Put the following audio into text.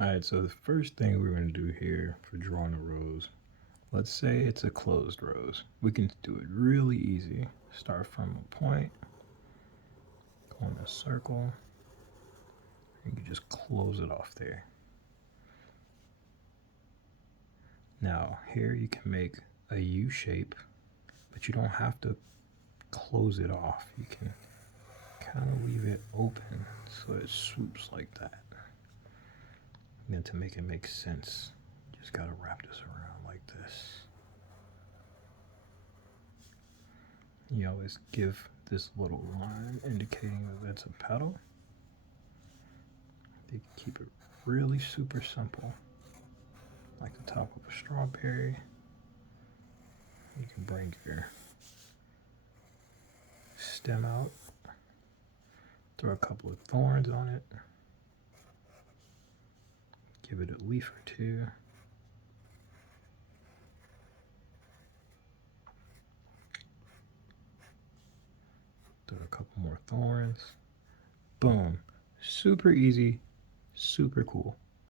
Alright, so the first thing we're going to do here for drawing a rose, let's say it's a closed rose. We can do it really easy. Start from a point, go in a circle, and you just close it off there. Now, here you can make a U shape, but you don't have to close it off. You can kind of leave it open so it swoops like that. And then to make it make sense, you just gotta wrap this around like this. You always give this little line indicating that that's a petal. You can keep it really super simple, like the top of a strawberry. You can bring your stem out, throw a couple of thorns on it, give it a leaf or two. Throw a couple more thorns. Boom. Super easy, super cool.